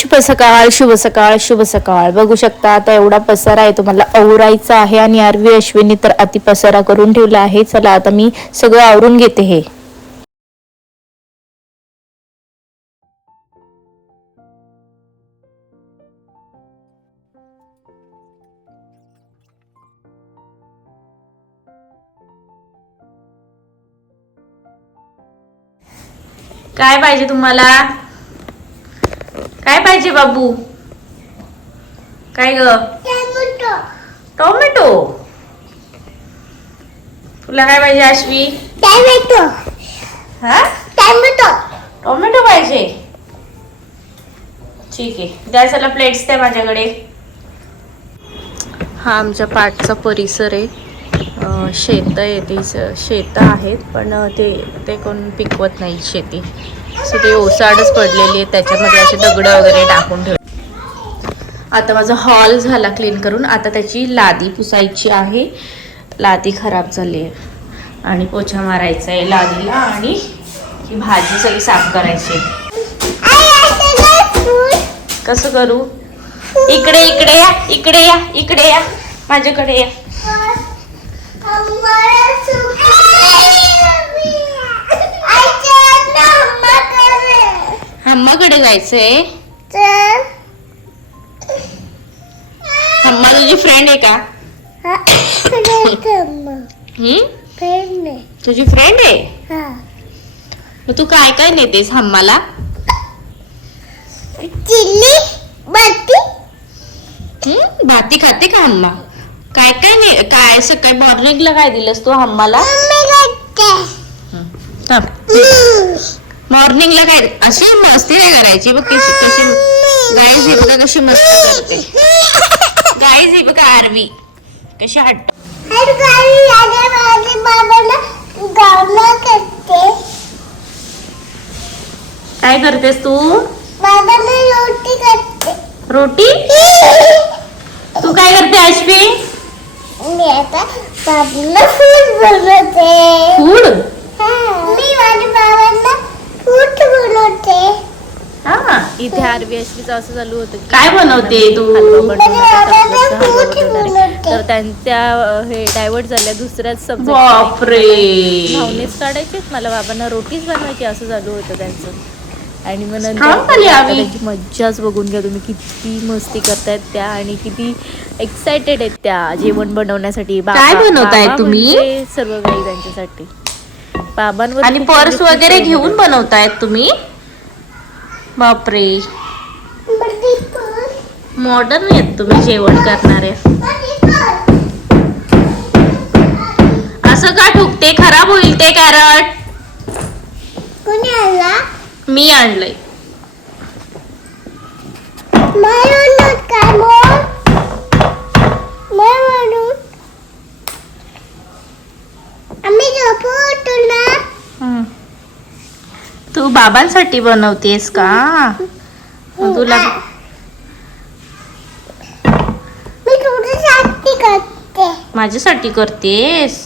शुभ सकाळ, शुभ सकाळ, शुभ सकाळ. बघू शकता आता एवढा पसारा आहे, तुम्हाला आवरायचा आहे. आणि आरवी अश्विनी तर अति पसारा करून ठेवला आहे. चला आता मी सगळं आवरून घेते. हे काय पाहिजे तुम्हाला? काय पाहिजे बाबू? काय ग? टोमॅटो. तुला काय पाहिजे अश्वी? टोमॅटो. हा, टोमॅटो. टोमॅटो पाहिजे. ठीक आहे, द्या चला प्लेट्स द्या माझ्याकडे. हा आमच्या पाठचा परिसर आहे. शेतं येते, शेतं आहेत पण ते कोण पिकवत नाही शेती. सो ते ओसाडच पडलेली आहे, त्याच्यामध्ये असे दगड वगैरे टाकून ठेव. आता माझा हॉल झाला क्लीन करून. आता त्याची लादी पुसायची आहे. लादी खराब झाली आहे आणि पोछा मारायचा आहे लादीला. आणि ही भाजी सगळी साफ करायची. कसं करू? इकडे इकडे या, इकडे या, इकडे या, माझ्याकडे या. हम्माकडे जायचंय. हम्मा तुझी फ्रेंड आहे का? तुझी फ्रेंड आहे? मग तू काय काय नेतेस हम्माला? चिल्ली, बाती. भाती खाते का हम्मा? काय काय नाही, काय सकाळी मॉर्निंगला काय दिलंस तू हम्माला? मॉर्निंगला काय अशी मस्ती नाही करायची बघ. कशी कशी गाईज ही बघा कशी मस्ती करते. गाईज ही बघा आरवी कशी हट्ट. काय करतेस तू? रोटी करते. रोटी? तू काय करते अश्वी? मी आता बाबांना फूड बनवते. फूड? मी माझ्या बाबांना फूड बनवते. हा, इथे आरवी अश्वीचं असं चालू होतं की काय बनवते तू? हलवा बनवते. तर त्यांच्या हे डायव्हर्ट झाल्या दुसऱ्याच सब्जेक्ट. बापरे. भावनेच काढायचेच, मला बाबांना रोटीच बनवायची असं चालू होतं त्यांचं. आणि मग Strong झाली आम्ही. त्यांची मज्जाच बघून घ्या तुम्ही, किती मस्ती करतायत त्या आणि किती एक्सायटेड आहेत त्या जेवण बनवण्यासाठी. काय बनवताय बाबा तुम्ही? म्हणजे सर्व काही त्यांच्यासाठी. बाबांवर आणि खूप पर्स म्हणजे वगैरे खूप घेऊन बनवतायत तुम्ही? बापरे, मॉडर्न आहेत तुम्ही जेवण करणारे. असं का ठुकते? खराब होईल ते कॅरट. कोणी आला? मी आणलंय. म्हणून काय मग? म्हणून आम्ही झोपू उठू ना. तू बाबांसाठी बनवतेस का? मग तुला मी तुझ्यासाठी करते. माझ्यासाठी करतेस?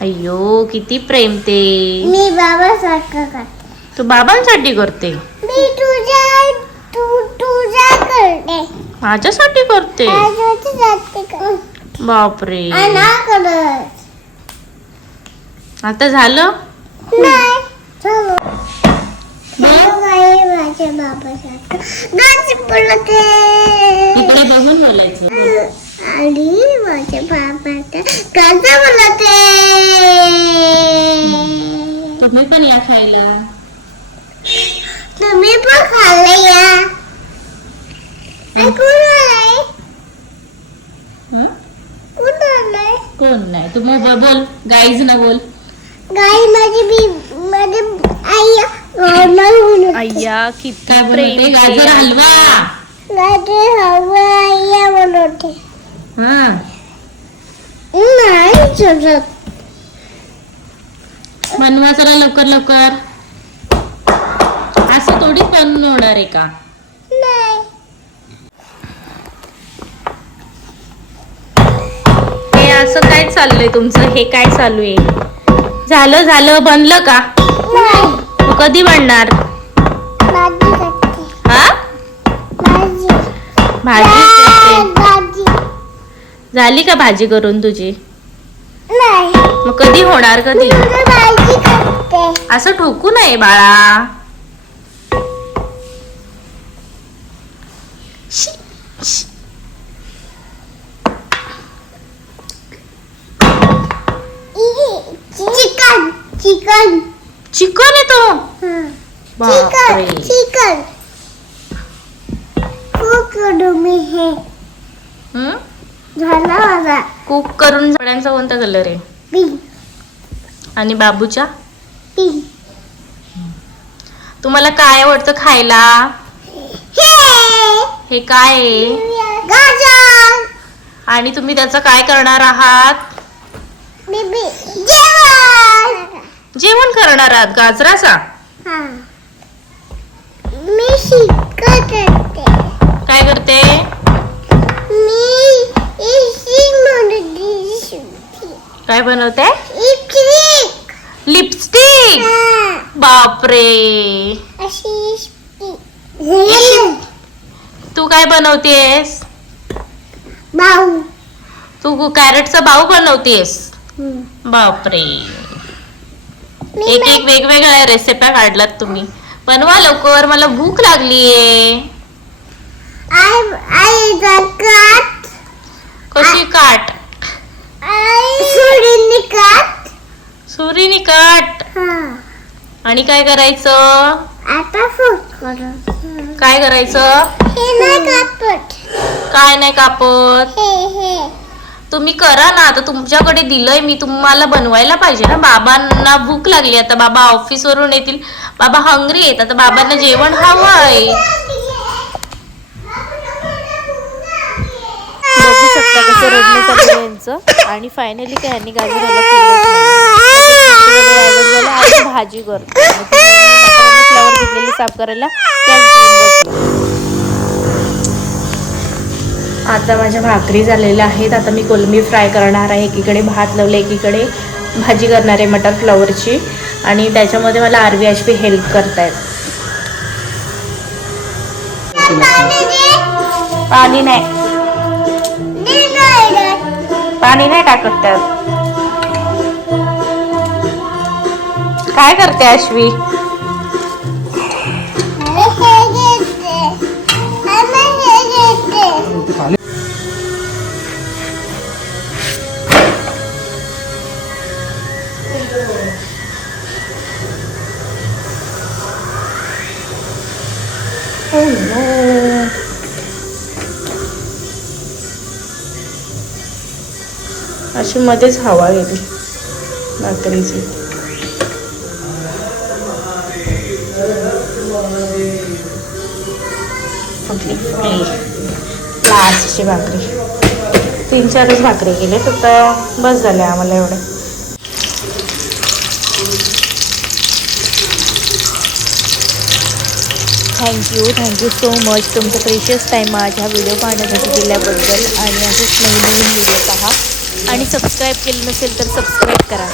अय्यो किती प्रेम ते. मी बाबासारखं करते. तू बाबांसाठी करते? मी तुझ्या करते. माझ्यासाठी करते? तुझ्यासाठी करते. बापरे, ना करत आता झालं? नाही. चलो काय माझ्या बाबासारखं गाची बोलते. इकडे बघून बोलायचं. आणि माझ्या बाबाचा गाचा बोलते. तुम्ही पण या खायला. तुम्ही पण खाल्ले या. कोण आलाय? कोण आलाय? कोण नाही, तू मग बोल. गाईज ना बोल. गाई माझी आई अय्या किती काय प्रेम बनवते? गाजर आहे. हलवा. माझी हवा आई बनवते. हा, नाही जमत. बनवा जरा लवकर लवकर. असं थोडीच बनवून होणार आहे का? नाही. हे असं काय चाललंय तुमचं? हे काय चालू आहे? झालं झालं बनलं का? नाही. मग कधी बनणार? माझी करते. हा, भाजी करते. भाजी झाली का भाजी करून तुझी? नाही. मग कधी होणार, कधी? मी भाजी करते. असं ठोकू नये बाळा. शी, शी. चिकन चिकन चिकन आहे तो. चिकन बापरे. चिकन खूप मी हे हम्म? झाला माझा कुक करून सगळ्यांचा कोणता कलर आहे? पिंक आणि बाबूच्या? पिंक. तुम्हाला काय आवडतं खायला? हे काय आहे? गाजर. आणि तुम्ही त्याचं काय करणार आहात? बेबी जेवण. जेवण करणार आहात गाजराचा? हा. मी शिकत असते. काय करते? मी इशी म्हणते. काय बनवते? इकडे. लिपस्टिक. बापरे. अशी तू काय बनवतेस? बाऊ. तू कॅरेटचा बाऊ बनवतेस? बापरे. एक एक वेगवेगळ्या रेसिप्या काढलात तुम्ही. बनवा लवकर, मला भूक लागलीये. आई काट. कशी काट? सुरीने काट. सुरीने काट. आणि काय करायचं? आता फूट करू. काय करायचं? हे नाही कापत. काय नाही कापत. हे तुम्ही करा ना, आता तुमच्याकडे दिलंय मी, तुम्हाला बनवायला पाहिजे ना. बाबांना भूक लागली, आता बाबा ऑफिस वरून येतील, बाबा हंग्री आहेत, आता बाबांना जेवण हवंय. बघू शकता कसं रडणं चाललं यांचं. आणि फायनली काय यांनी गाजराला केलंच नाही. आणि भाजी करतो. फ्लावर घेतलेली साफ करायला त्याच घेऊन बसलो. आता माझ्या भाकरी झालेल्या आहेत. आता मी कोलंबी फ्राय करणार आहे. एकीकडे भात लावले, एकीकडे भाजी करणार आहे मटर फ्लावरची. आणि त्याच्यामध्ये मला आरवी आशवी हेल्प करतायत. पाणी नाही, पाणी नाही टाकत त्यात. काय करते अश्वी? अशी मध्येच हवा गेली भाकरीची. लास्टची भाकरी, 3-4च भाकरी केले फक्त, बस झाले आम्हाला एवढे. थँक्यू सो मच तुमचं प्रेशियस टाईम माझ्या व्हिडिओ पाहण्यासाठी दिल्याबद्दल. आणि असेच नवीन व्हिडिओ पहा. आणि सबस्क्राईब केलं नसेल तर सबस्क्राईब करा.